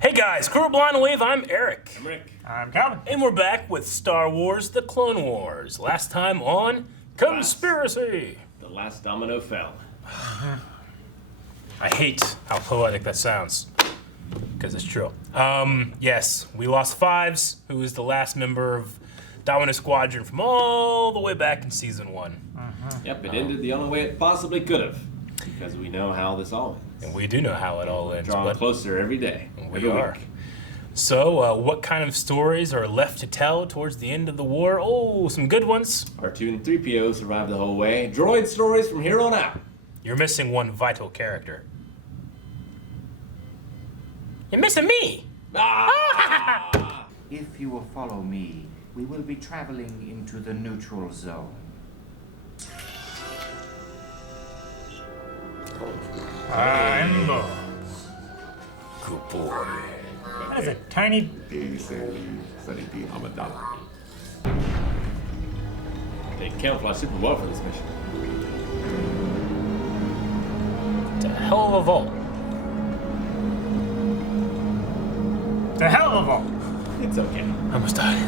Hey guys, Crew Blind Wave, I'm Eric. I'm Rick. I'm Calvin. And we're back with Star Wars The Clone Wars. Last time on Conspiracy. The last domino fell. I hate how poetic that sounds, because it's true. Yes, we lost Fives, who is the last member of Domino Squadron from all the way back in Season 1. Yep, it ended the only way it possibly could have. Because we know how this all ends. And we do know how it all ends. Drawing closer every day. We are. So, what kind of stories are left to tell towards the end of the war? Oh, some good ones. R2 and 3PO survived the whole way. Droid stories from here on out. You're missing one vital character. You're missing me! Ah! If you will follow me, we will be traveling into the neutral zone. Embo. Good boy. That is a tiny... Sen Amidala. They camouflage super well for this mission. It's a hell of a vault. It's a hell of a vault. It's okay. I almost died.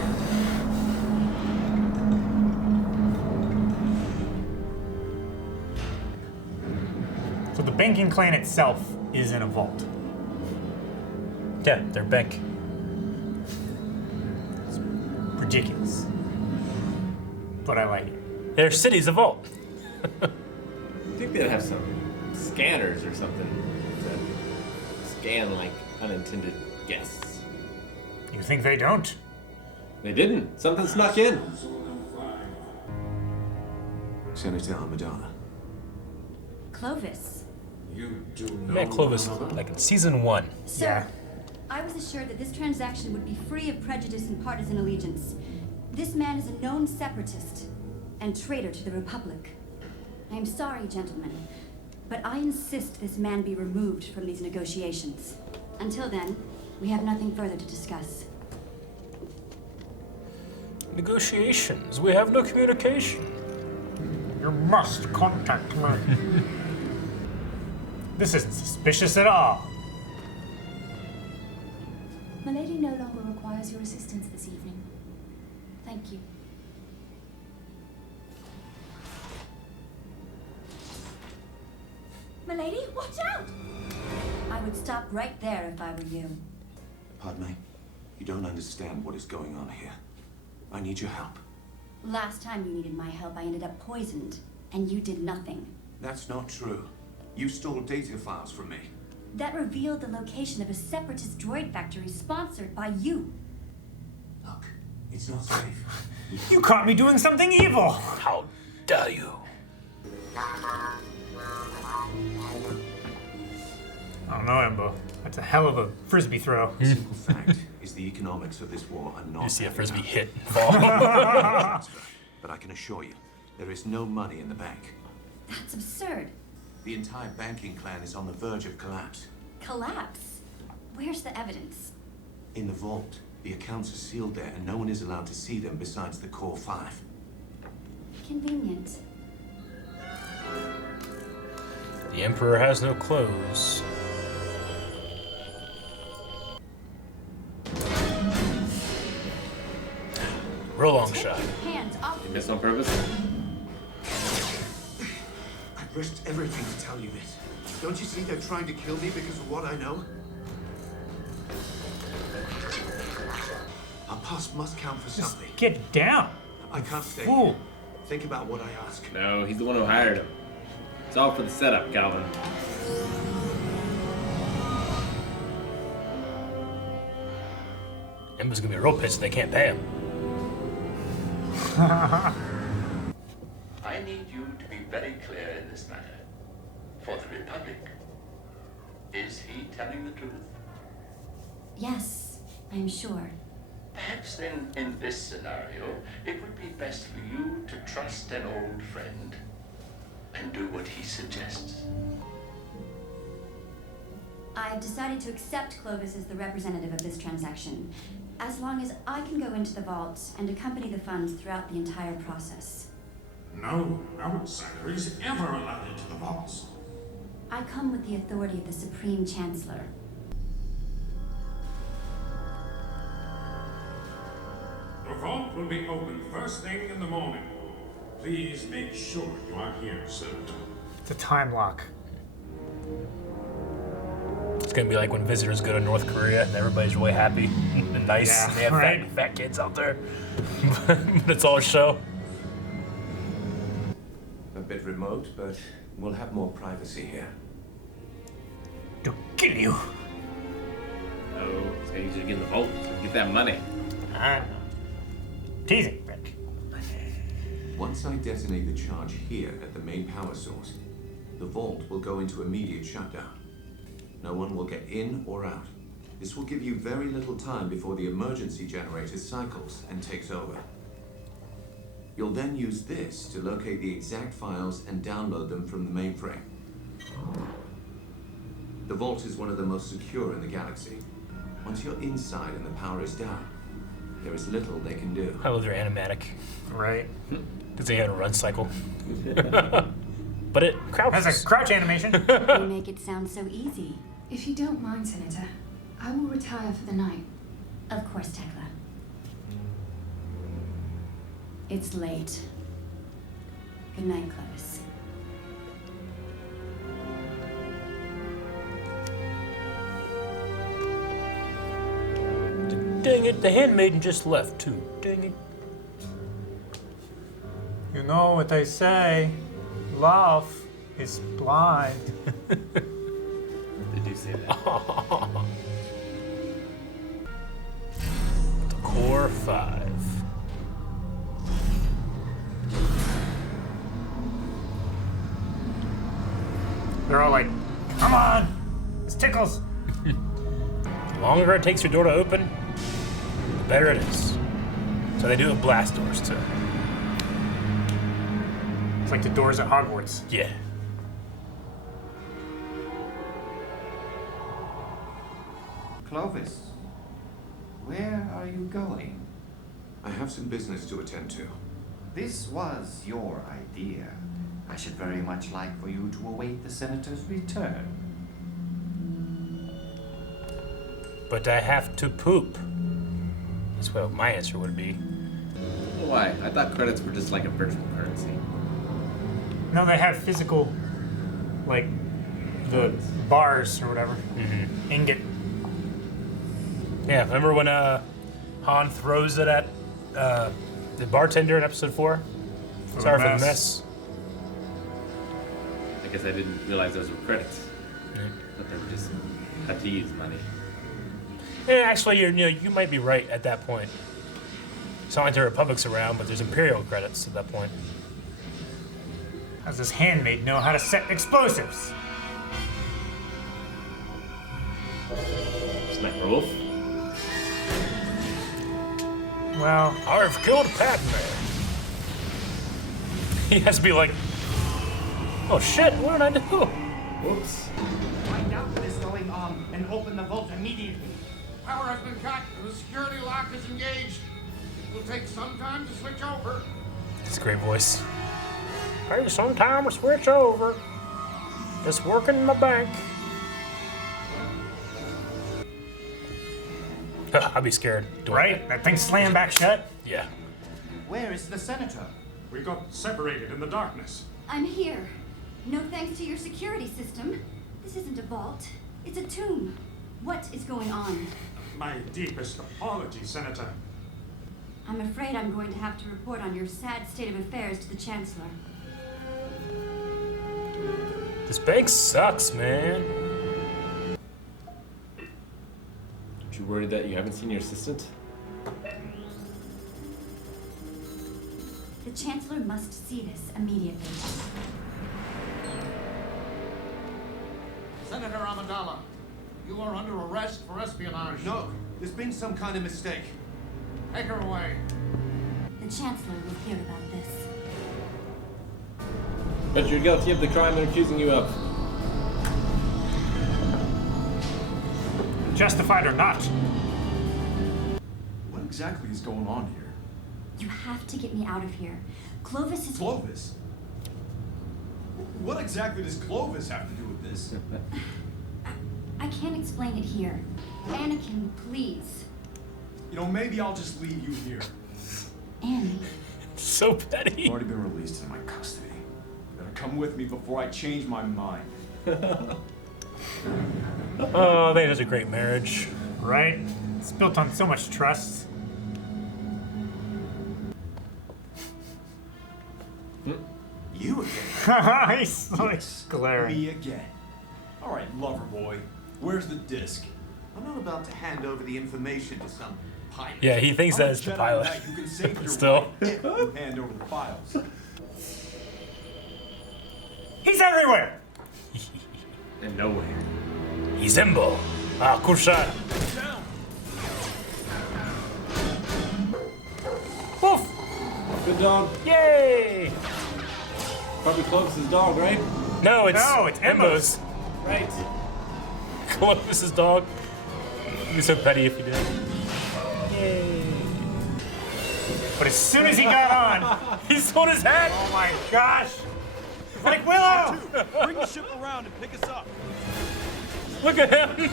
So the banking clan itself is in a vault. Yeah, they're bank. It's ridiculous. But I like it. Their city's a vault. I think they'd have some scanners or something to scan like unintended guests. You think they don't? They didn't. Something snuck in. Senator Amidala. Clovis. You do know Met Clovis like in Season 1. Sir, Yeah. I was assured that this transaction would be free of prejudice and partisan allegiance. This man is a known separatist and traitor to the Republic. I am sorry, gentlemen, but I insist this man be removed from these negotiations. Until then, we have nothing further to discuss. Negotiations. We have no communication. You must contact me. This isn't suspicious at all. Milady no longer requires your assistance this evening. Thank you. Milady, watch out! I would stop right there if I were you. Padme, you don't understand what is going on here. I need your help. Last time you needed my help, I ended up poisoned, and you did nothing. That's not true. You stole data files from me. That revealed the location of a separatist droid factory sponsored by you. Look, it's not safe. You caught me doing something evil. How dare you? I don't know, Embo. That's a hell of a frisbee throw. The simple fact is the economics of this war are not... You see a adding frisbee up. hit and fall. But I can assure you, there is no money in the bank. That's absurd. The entire banking clan is on the verge of collapse. Collapse? Where's the evidence? In the vault, the accounts are sealed there and no one is allowed to see them besides the core 5. Convenient. The Emperor has no clothes. Real long Take shot. your hands off You me. missed on purpose? I risked everything to tell you this. Don't you see they're trying to kill me because of what I know? Our past must count for Just something. get down. I can't stay Fool. here. Think about what I ask. No, he's the one who hired him. It's all for the setup, Calvin. Emma's gonna be real pissed if they can't pay him. I need you to be very clear in this matter. For the Republic, is he telling the truth? Yes, I'm sure. Perhaps then, in this scenario, it would be best for you to trust an old friend and do what he suggests. I've decided to accept Clovis as the representative of this transaction, as long as I can go into the vault and accompany the funds throughout the entire process. No outsider is ever allowed into the vaults. I come with the authority of the Supreme Chancellor. will be open first thing in the morning. Please make sure you are here, Senator. It's a time lock. It's gonna be like when visitors go to North Korea and everybody's really happy and nice. Yeah, They have right. fat kids out there. But it's all a show. A bit remote, but we'll have more privacy here. To kill you. Oh, so you should get in the vault. Get that money. Teasing, Rick. Once I detonate the charge here at the main power source, the vault will go into immediate shutdown. No one will get in or out. This will give you very little time before the emergency generator cycles and takes over. You'll then use this to locate the exact files and download them from the mainframe. The vault is one of the most secure in the galaxy. Once you're inside and the power is down, there is little they can do. I love their animatic. Right. Because they had a run cycle. But it crouches. That's a crouch animation. You make it sound so easy. If you don't mind, Senator, I will retire for the night. Of course, Tekla. It's late. Good night, Clovis. Dang it, the handmaiden just left too. Dang it. You know what they say. Love is blind. They do say that. The Core 5. They're all like, come on! This tickles! The longer it takes your door to open, the better it is. So they do have blast doors too. It's like the doors at Hogwarts. Yeah. Clovis, where are you going? I have some business to attend to. This was your idea. I should very much like for you to await the Senator's return. But I have to poop. That's what my answer would be. Why? I thought credits were just like a virtual currency. No, they have physical, like, the bars or whatever. Mm-hmm. Ingot. Yeah, remember when Han throws it at the bartender in episode 4? Sorry for the mess. I guess I didn't realize those were credits. But they were just had to use money. Yeah, actually, you might be right at that point. It's not like the Republic's around, but there's Imperial credits at that point. How does this handmaid know how to set explosives? Sniper Wolf. Well, I've killed Padme. He has to be like, oh shit, what did I do? Whoops. Find out what is going on and open the vault immediately. Power has been cut and the security lock is engaged. It will take some time to switch over. It's a great voice. Hey, sometime we switch over. Just working in my bank. I'd be scared. right? That thing slammed back shut. Yeah. Where is the Senator? We got separated in the darkness. I'm here. No thanks to your security system. This isn't a vault. It's a tomb. What is going on? My deepest apologies, Senator. I'm afraid I'm going to have to report on your sad state of affairs to the Chancellor. This bank sucks, man. Aren't you worried that you haven't seen your assistant? The Chancellor must see this immediately. Senator Amidala, you are under arrest for espionage. No, there's been some kind of mistake. Take her away. The Chancellor will hear about this. But you're guilty of the crime they're accusing you of. Justified or not. What exactly is going on here? You have to get me out of here. Clovis is... Clovis? What exactly does Clovis have to do with this? I can't explain it here. Anakin, please. You know, maybe I'll just leave you here. Annie. So petty. I've already been released into my custody. You better come with me before I change my mind. Oh, they had a great marriage. Right? It's built on so much trust. You again? He's like glaring. Me again. All right, lover boy. Where's the disc? I'm not about to hand over the information to some pilot. Yeah, he thinks I'm a that's the Jedi pilot. Knight who can save your Still. wife if you hand over the files. He's everywhere! And nowhere. Izembo. Ah, Kursha. Woof! Good dog. Yay! Probably Clovis's dog, right? No, it's Embo's. Embo's. Right. Clovis's dog. It'd be so petty if he did. Yay! But as soon as he got on, He sold his hat. oh my gosh! It's like Willow! Bring the ship around and pick us up. Look at him.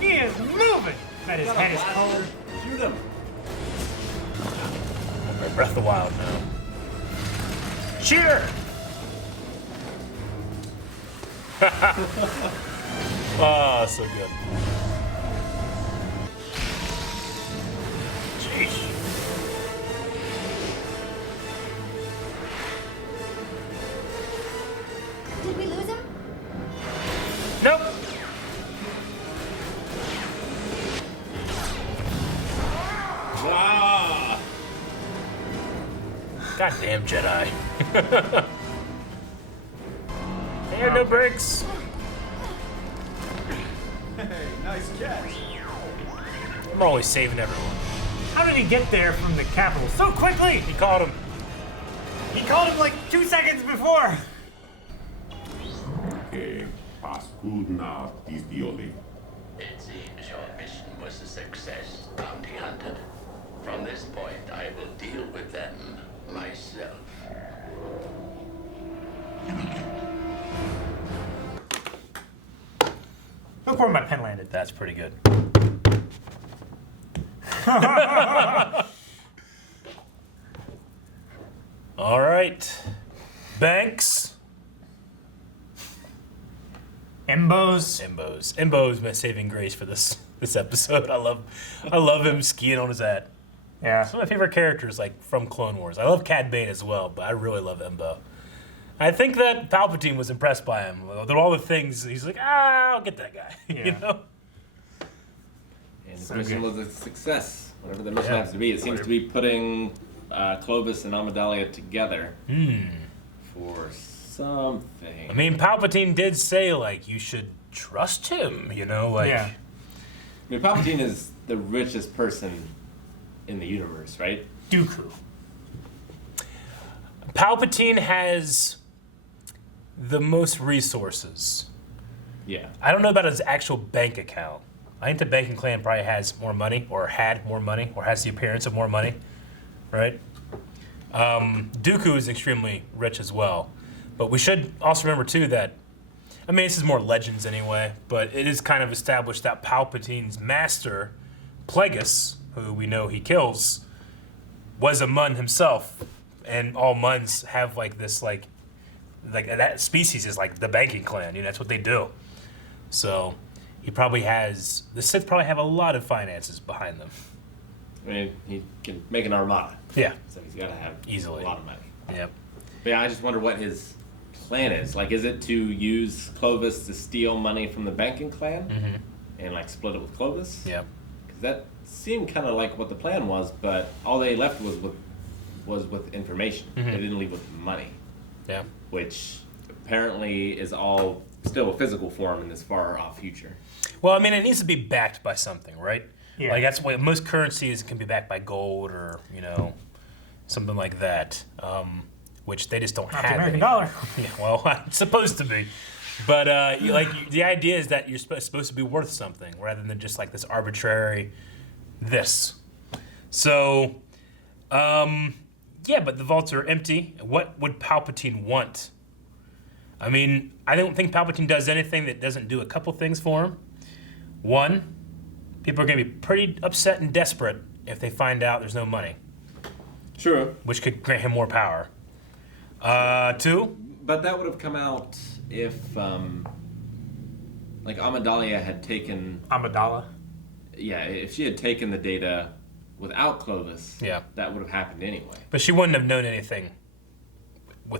He is moving! That his head is cold. Shoot him. Breath of the Wild now. Cheer! Oh, so good. Jeez. Did we lose him? Nope. Ah! Goddamn Jedi. They have no brakes. Hey, nice catch. I'm always saving everyone. How did he get there from the capital so quickly? He caught him. He called him like 2 seconds before. Okay, pass good now, is the only. It seems your mission was a success, bounty hunter. From this point, I will deal with them myself. Look where my pen landed. That's pretty good. All right. Banks. Embo's my saving grace for this episode. I love him skiing on his hat. Yeah. Some of my favorite characters, like from Clone Wars. I love Cad Bane as well, but I really love Embo. I think that Palpatine was impressed by him. Through all the things, he's like, I'll get that guy. Yeah. You know? And So the mission good. was a success, whatever the mission Yeah. happens to be. It seems to be putting Clovis and Amidala together for something. I mean, Palpatine did say, like, you should trust him, you know? Like, Yeah. I mean, Palpatine is the richest person in the universe, right? Dooku. Palpatine has the most resources. Yeah. I don't know about his actual bank account. I think the banking clan probably has more money, or had more money, or has the appearance of more money, right? Dooku is extremely rich as well. But we should also remember, too, that, I mean, this is more legends anyway, but it is kind of established that Palpatine's master, Plagueis, who we know he kills, was a Mun himself. And all Muns have, like, this, like that species is like the banking clan, you know, that's what they do. So he probably has, the Sith probably have a lot of finances behind them. I mean, he can make an armada. Yeah. So he's got to have Easily. a lot of money. Yep. But yeah, I just wonder what his plan is. Like, is it to use Clovis to steal money from the banking clan and, like, split it with Clovis? Yep. Because that seemed kind of like what the plan was, but all they left was with information. They didn't leave with money. Yeah. Which apparently is all still a physical form in this far off future. Well, I mean, it needs to be backed by something, right? Yeah. Like, that's why most currencies can be backed by gold or, you know, something like that, which they just don't Not the have. American anymore. dollar. Yeah, well, it's supposed to be. But, the idea is that you're supposed to be worth something rather than just, like, this arbitrary this. So, yeah, but the vaults are empty. What would Palpatine want? I mean, I don't think Palpatine does anything that doesn't do a couple things for him. One, people are going to be pretty upset and desperate if they find out there's no money. True. which could grant him more power. 2. But that would have come out if, like, Amidala had taken... Amidala? Yeah, if she had taken the data without Clovis, Yeah. that would have happened anyway. But she wouldn't have known anything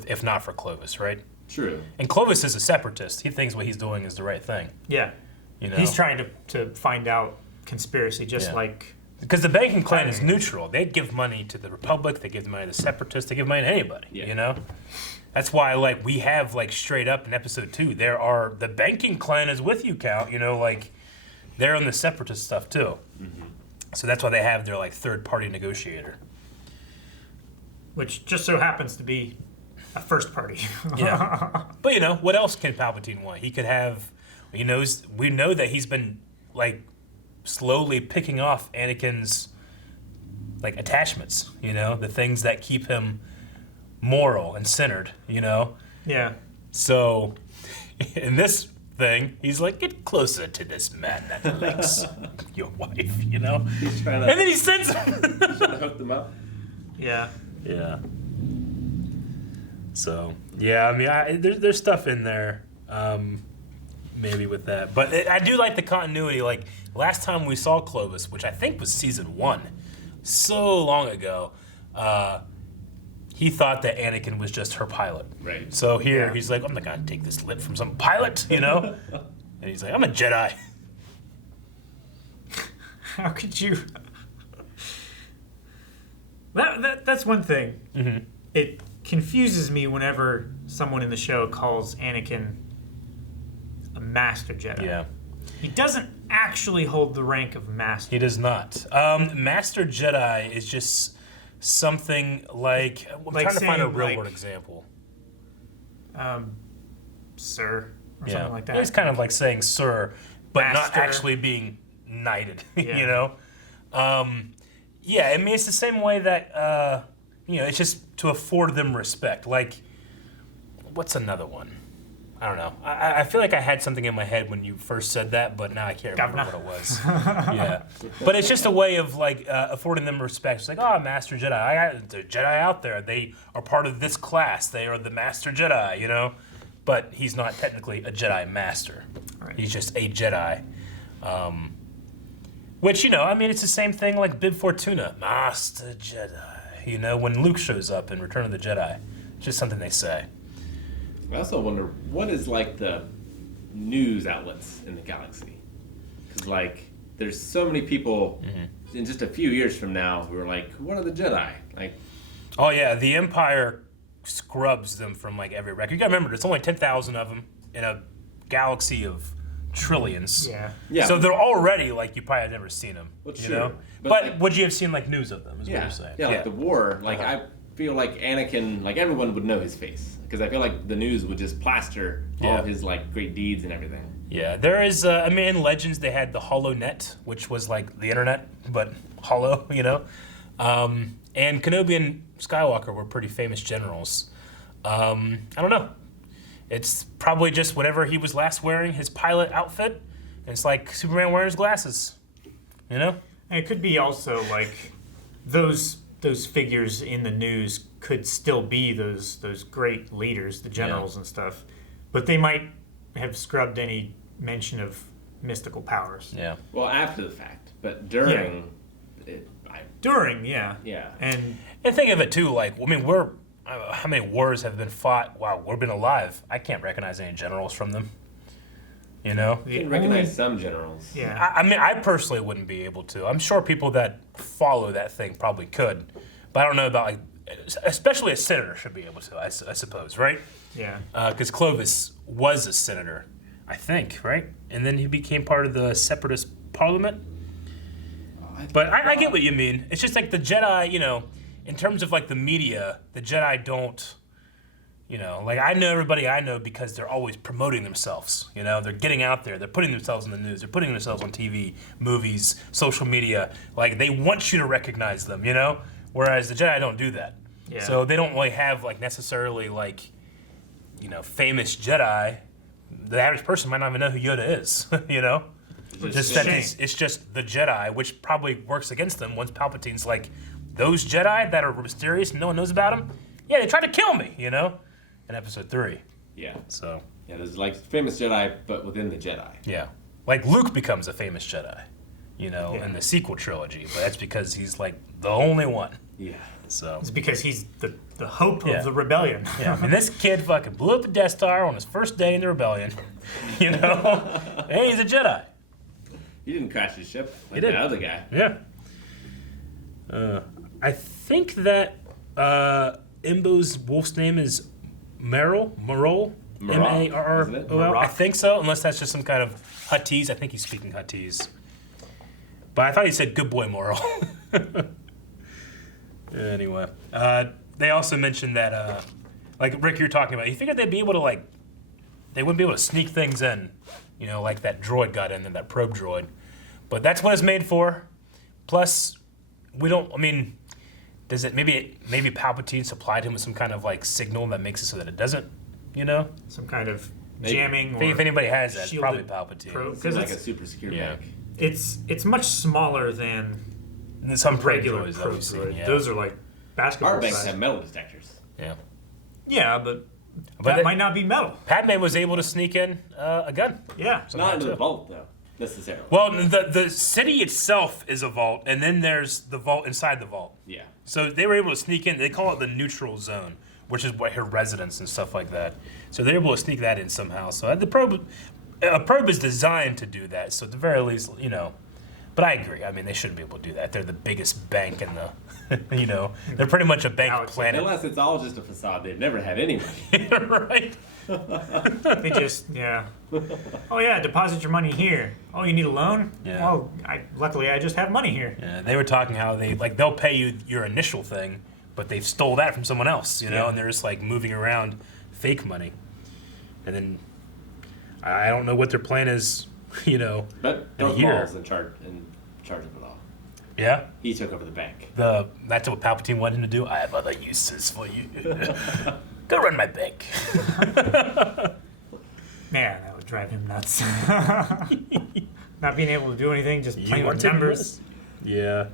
if not for Clovis, right? True. And Clovis is a separatist. He thinks what he's doing is the right thing. Yeah. You know? He's trying to find out conspiracy, just Yeah. like... Because the banking clan is neutral. They give money to the Republic. They give money to the Separatists. They give money to anybody. Yeah. You know, that's why like we have like straight up in episode 2. There are the banking clan is with you, Count. You know, like they're on the Separatist stuff too. Mm-hmm. So that's why they have their like third party negotiator. Which just so happens to be a first party. Yeah. But you know what else can Palpatine want? He could have. We know that he's been like slowly picking off Anakin's like attachments, you know, the things that keep him moral and centered, you know. Yeah. So in this thing, he's like, get closer to this man that likes your wife, you know. He's trying to, and then he sends him. trying to hook them up. Yeah. Yeah. So yeah, I mean, there's stuff in there. Maybe with that. But I do like the continuity. Like, last time we saw Clovis, which I think was season 1, so long ago, he thought that Anakin was just her pilot. Right. So here, he's like, I'm not going to take this lip from some pilot, you know? And he's like, I'm a Jedi. How could you... That's one thing. Mm-hmm. It confuses me whenever someone in the show calls Anakin a Master Jedi. Yeah. He doesn't actually hold the rank of Master. He does not. Master Jedi is just something like... I'm Like trying to find a saying, real like, world example. Sir, or Yeah. something like that. It's kind of like saying sir, but not Master. actually being knighted, Yeah. you know? Yeah, I mean, it's the same way that, you know, it's just to afford them respect. Like, what's another one? I don't know. I feel like I had something in my head when you first said that, but now I can't remember what it was. Yeah. But it's just a way of, like, affording them respect. It's like, oh, Master Jedi. I got the Jedi out there. They are part of this class. They are the Master Jedi, you know? But he's not technically a Jedi Master. Right. He's just a Jedi. Which, you know, I mean, it's the same thing like Bib Fortuna. Master Jedi. You know, when Luke shows up in Return of the Jedi. It's just something they say. I also wonder, what is like the news outlets in the galaxy? Because like, there's so many people in just a few years from now who are like, what are the Jedi? Like, oh yeah, the Empire scrubs them from like every record. You gotta remember, there's only 10,000 of them in a galaxy of trillions. Yeah. Yeah. So they're already like, you probably have never seen them. Well, you sure. know? But, But like- would you have seen like news of them? Is what yeah, you're saying. yeah, like the war. Like Uh-huh. I feel like Anakin, like everyone would know his face because I feel like the news would just plaster all Yeah. of his like great deeds and everything. Yeah, there is. I mean, in Legends they had the Hollow Net, which was like the internet but hollow, you know. And Kenobi and Skywalker were pretty famous generals. I don't know. It's probably just whatever he was last wearing, his pilot outfit. And it's like Superman wearing his glasses, you know. And it could be also like those figures in the news could still be those great leaders, the generals and stuff, but they might have scrubbed any mention of mystical powers. Yeah. Well, after the fact, but during, Yeah. yeah. And think of it too, like, I mean, how many wars have been fought while we've been alive? I can't recognize any generals from them. You know? You can recognize some generals. Yeah. I mean, I personally wouldn't be able to. I'm sure people that follow that thing probably could. But I don't know about, like, especially a senator should be able to, I suppose, right? Yeah. Because Clovis was a senator, I think, right? And then he became part of the Separatist Parliament. But I get what you mean. It's just like the Jedi, you know, in terms of like the media, the Jedi don't, you know, like I know everybody I know because they're always promoting themselves. You know, they're getting out there, they're putting themselves in the news, they're putting themselves on TV, movies, social media. Like they want you to recognize them, you know? Whereas the Jedi don't do that. Yeah. So they don't really have like necessarily like, you know, famous Jedi. The average person might not even know who Yoda is, you know? Just that it's just the Jedi, which probably works against them once Palpatine's like, those Jedi that are mysterious and no one knows about them, yeah, they tried to kill me, you know, in episode 3. Yeah. So. Yeah, there's like famous Jedi, but within the Jedi. Yeah. Like Luke becomes a famous Jedi, you know, in the sequel trilogy, but that's because he's like the only one. Yeah. So. It's because he's the hope of the rebellion. Yeah. I mean, this kid fucking blew up the Death Star on his first day in the rebellion, you know. Hey, he's a Jedi. He didn't crash his ship like He did. the other guy. Yeah. I think that Imbo's wolf's name is Marol, M-A-R-R-O-L. I think so, unless that's just some kind of Huttese. I think he's speaking Huttese. But I thought he said good boy Moral. Anyway. They also mentioned that, like Rick, you're talking about, you figured they'd be able to, like, they wouldn't be able to sneak things in, you know, like that droid got in there, that probe droid. But that's what it's made for. Plus, we don't, I mean, does it, maybe Palpatine supplied him with some kind of, like, signal that makes it so that it doesn't, you know? Some kind of jamming or if anybody has that, it's probably shielded Palpatine. It's like a super secure bank. It's much smaller than some regular probe droids that probe we've seen, droid. yeah. Those are like basketball Our banks size. have metal detectors. Yeah. Yeah, but that might not be metal. Padme was able to sneak in a gun. Yeah. Not into the vault, though, necessarily. Well, the city itself is a vault, and then there's the vault inside the vault. Yeah. So they were able to sneak in. They call it the neutral zone, which is what her residence and stuff like that. So they're able to sneak that in somehow. So a probe is designed to do that. So at the very least, you know. But I agree. I mean, they shouldn't be able to do that. They're the biggest bank in the, you know, they're pretty much a bank planet. Unless it's all just a facade. They've never had any money. Right. They just, oh yeah, deposit your money here. Oh, you need a loan? Yeah. Oh, luckily I just have money here. Yeah, they were talking how they'll pay you your initial thing, but they've stole that from someone else, you know, and they're just like moving around fake money. And then I don't know what their plan is, you know, But in a Darth year. Maul's in charge of it all. Yeah? He took over the bank. That's what Palpatine wanted him to do. I have other uses for you. Go run my bank. Man, that would drive him nuts. Not being able to do anything, just You playing want with to numbers. Yeah.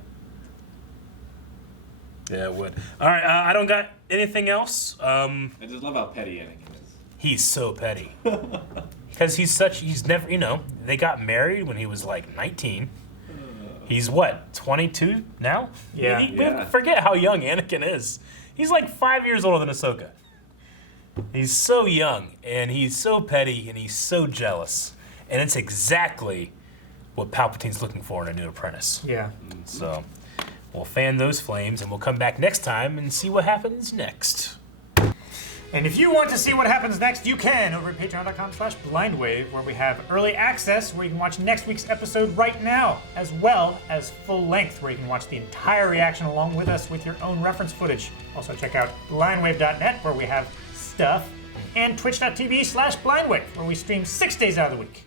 Yeah, it would. All right, I don't got anything else. I just love how petty Anakin is. He's so petty. Because he's never, you know, they got married when he was like 19. He's what, 22 now? Yeah. We forget how young Anakin is. He's like 5 years older than Ahsoka. He's so young, and he's so petty, and he's so jealous. And it's exactly what Palpatine's looking for in a new apprentice. Yeah. So we'll fan those flames, and we'll come back next time and see what happens next. And if you want to see what happens next, you can over at patreon.com/blindwave, where we have early access, where you can watch next week's episode right now, as well as full length, where you can watch the entire reaction along with us with your own reference footage. Also check out blindwave.net, where we have stuff, and twitch.tv/blindwave, where we stream 6 days out of the week.